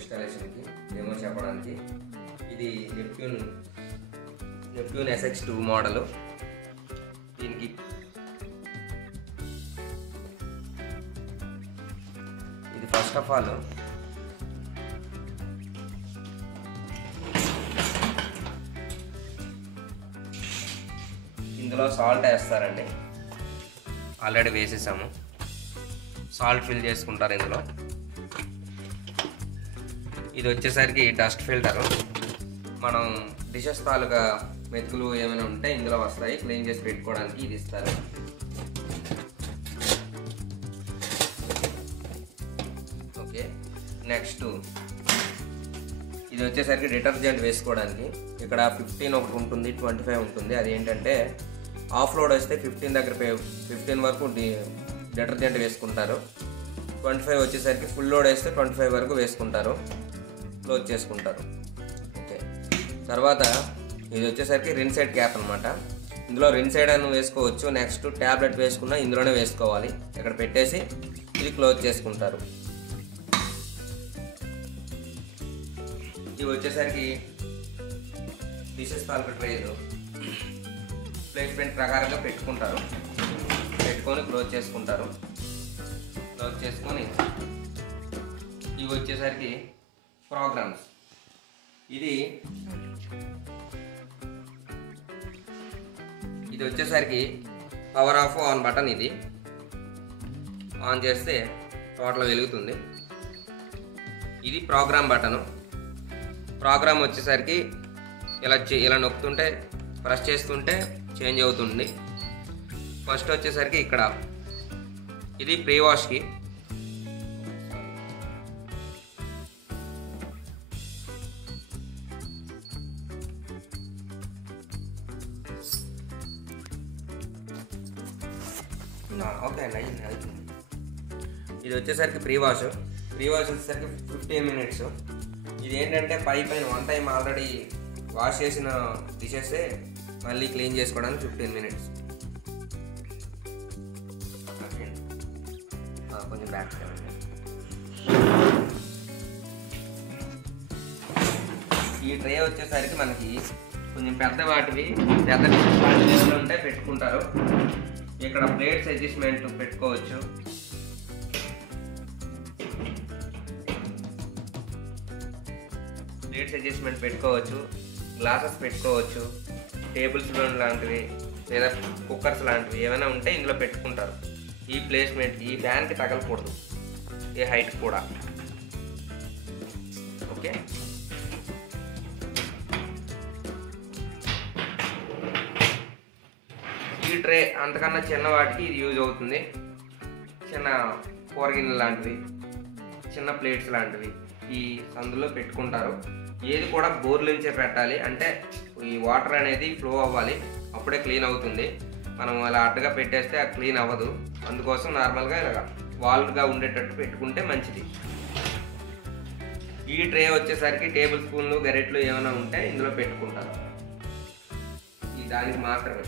ఇన్స్టాలేషన్కి demo చెప్పడానికి. ఇది Neptune SX2 model. దీనికి ఇది ఫస్ట్ ఆఫ్ ఆల్ ఇందులో సాల్ట్ వేస్తారండి. ఆల్రెడీ వేసేసాము. సాల్ట్ ఫిల్ చేసుకుంటారు ఇందులో. ఇది వచ్చేసరికి డస్ట్ ఫిల్టరు. మనం డిషెస్ తాలూకా మెతుకులు ఏమైనా ఉంటే ఇందులో వస్తాయి, క్లీన్ చేసి పెట్టుకోవడానికి ఇది ఇస్తారు. ఓకే, నెక్స్ట్ ఇది వచ్చేసరికి డిటర్జెంట్ వేసుకోవడానికి. ఇక్కడ 15 ఒకటి ఉంటుంది, 25 ఉంటుంది. అది ఏంటంటే ఆఫ్ లోడ్ వస్తే 15 వరకు డిటర్జెంట్ వేసుకుంటారు. 25 వచ్చేసరికి ఫుల్ లోడ్ వేస్తే 25 వరకు వేసుకుంటారు, క్లోజ్ చేసుకుంటారు. ఓకే, తర్వాత ఇది వచ్చేసరికి రిన్ సైడ్ క్యాప్ అనమాట. ఇందులో రిన్ సైడ్ అని వేసుకోవచ్చు. నెక్స్ట్ ట్యాబ్లెట్ వేసుకున్నా ఇందులోనే వేసుకోవాలి. ఇక్కడ పెట్టేసి ఇది క్లోజ్ చేసుకుంటారు. ఇవి వచ్చేసరికి డిషెస్ తాలూకు ట్రేలు ప్లేస్మెంట్ ప్రకారంగా పెట్టుకుంటారు. పెట్టుకొని క్లోజ్ చేసుకుంటారు. క్లోజ్ చేసుకొని ఇవి వచ్చేసరికి ప్రోగ్రామ్స్. ఇది వచ్చేసరికి పవర్ ఆఫ్ ఆన్ బటన్. ఇది ఆన్ చేస్తే టోటల్ వెలుగుతుంది. ఇది ప్రోగ్రామ్ బటను. ప్రోగ్రామ్ వచ్చేసరికి ఇలా నొక్కుతుంటే, ప్రెస్ చేస్తుంటే చేంజ్ అవుతుంది. ఫస్ట్ వచ్చేసరికి ఇక్కడ ఇది ప్రీ వాష్కి. ఓకే అండి, అవుతుంది. ఇది వచ్చేసరికి ప్రీ వాష్ వచ్చేసరికి 15 మినిట్స్. ఇది ఏంటంటే పైన 1 టైం ఆల్రెడీ వాష్ చేసిన డిషెసే మళ్ళీ క్లీన్ చేసుకోవడానికి 15 మినిట్స్. కొంచెం బ్యాక్ చేయండి. ఈ ట్రే వచ్చేసరికి మనకి కొంచెం పెద్ద డిషెస్ వాటివి ఉంటే పెట్టుకుంటారు. ఇక్కడ ప్లేట్స్ అడ్జస్ట్మెంట్ పెట్టుకోవచ్చు. గ్లాసెస్ పెట్టుకోవచ్చు. టేబుల్స్ లాంటివి లేదా కుక్కర్స్ లాంటివి ఏమైనా ఉంటే ఇందులో పెట్టుకుంటారు. ఈ ప్లేస్మెంట్ ఈ ఫ్యాన్కి తగలకూడదు, ఏ హైట్ కూడా. ఓకే, ఈ ట్రే అంతకన్నా చిన్న వాటికి ఇది యూజ్ అవుతుంది. చిన్న కూరగిన్నె లాంటివి, చిన్న ప్లేట్స్ లాంటివి ఈ సందులో పెట్టుకుంటారు. ఏది కూడా బోర్ నుంచే పెట్టాలి, అంటే ఈ వాటర్ అనేది ఫ్లో అవ్వాలి, అప్పుడే క్లీన్ అవుతుంది. మనం అలా అడ్డగా పెట్టేస్తే అది క్లీన్ అవ్వదు. అందుకోసం నార్మల్గా ఇలా వాల్గా ఉండేటట్టు పెట్టుకుంటే మంచిది. ఈ ట్రే వచ్చేసరికి టేబుల్ స్పూన్లు, గరిటెలు ఏమైనా ఉంటే ఇందులో పెట్టుకుంటారు. ఈ దానికి మాత్రమే.